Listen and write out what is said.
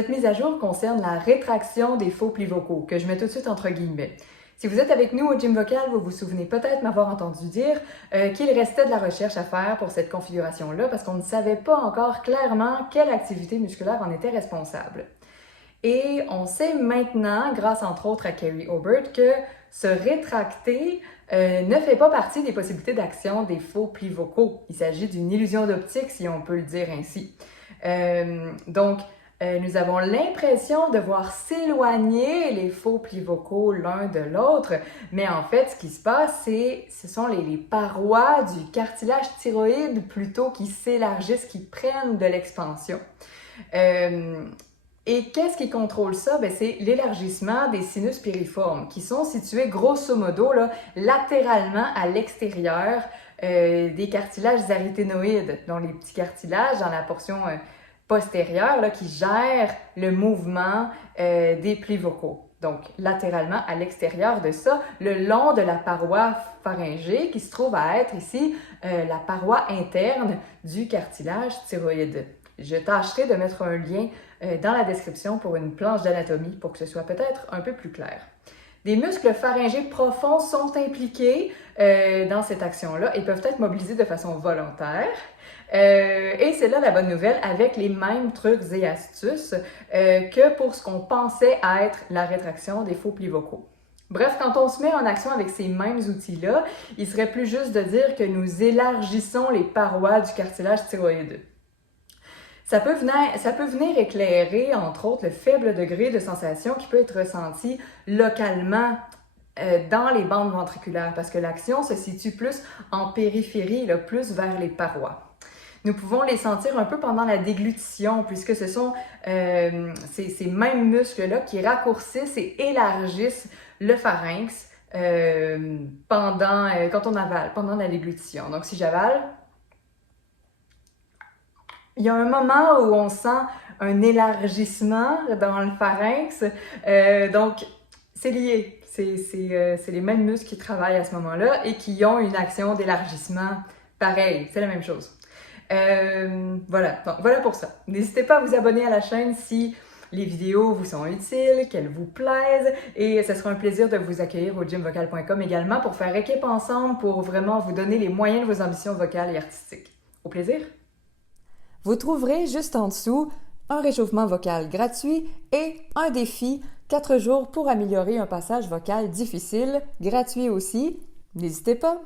Cette mise à jour concerne la rétraction des faux plis vocaux, que je mets tout de suite entre guillemets. Si vous êtes avec nous au Gym Vocal, vous vous souvenez peut-être m'avoir entendu dire qu'il restait de la recherche à faire pour cette configuration-là parce qu'on ne savait pas encore clairement quelle activité musculaire en était responsable. Et on sait maintenant, grâce entre autres à Kerry Aubert, que se rétracter ne fait pas partie des possibilités d'action des faux plis vocaux. Il s'agit d'une illusion d'optique, si on peut le dire ainsi. Nous avons l'impression de voir s'éloigner les faux plis vocaux l'un de l'autre, mais en fait, ce qui se passe, ce sont les parois du cartilage thyroïde plutôt qui s'élargissent, qui prennent de l'expansion. Et qu'est-ce qui contrôle ça? C'est l'élargissement des sinus piriformes qui sont situés grosso modo là, latéralement à l'extérieur des cartilages aryténoïdes, dont les petits cartilages dans la portion postérieure là, qui gèrent le mouvement des plis vocaux. Donc, latéralement à l'extérieur de ça, le long de la paroi pharyngée qui se trouve à être ici la paroi interne du cartilage thyroïde. Je tâcherai de mettre un lien dans la description pour une planche d'anatomie pour que ce soit peut-être un peu plus clair. Des muscles pharyngés profonds sont impliqués dans cette action-là et peuvent être mobilisés de façon volontaire. Et c'est là la bonne nouvelle avec les mêmes trucs et astuces que pour ce qu'on pensait être la rétraction des faux plis vocaux. Bref, quand on se met en action avec ces mêmes outils-là, il serait plus juste de dire que nous élargissons les parois du cartilage thyroïde. Ça peut venir éclairer, entre autres, le faible degré de sensation qui peut être ressenti localement dans les bandes ventriculaires parce que l'action se situe plus en périphérie, là, plus vers les parois. Nous pouvons les sentir un peu pendant la déglutition puisque ce sont ces mêmes muscles-là qui raccourcissent et élargissent le pharynx quand on avale, pendant la déglutition. Donc si j'avale, il y a un moment où on sent un élargissement dans le pharynx, donc c'est lié. C'est les mêmes muscles qui travaillent à ce moment-là et qui ont une action d'élargissement pareil, c'est la même chose. Voilà, donc voilà pour ça. N'hésitez pas à vous abonner à la chaîne si les vidéos vous sont utiles, qu'elles vous plaisent et ce sera un plaisir de vous accueillir au gymvocal.com également pour faire équipe ensemble pour vraiment vous donner les moyens de vos ambitions vocales et artistiques. Au plaisir! Vous trouverez juste en dessous un réchauffement vocal gratuit et un défi 4 jours pour améliorer un passage vocal difficile, gratuit aussi. N'hésitez pas!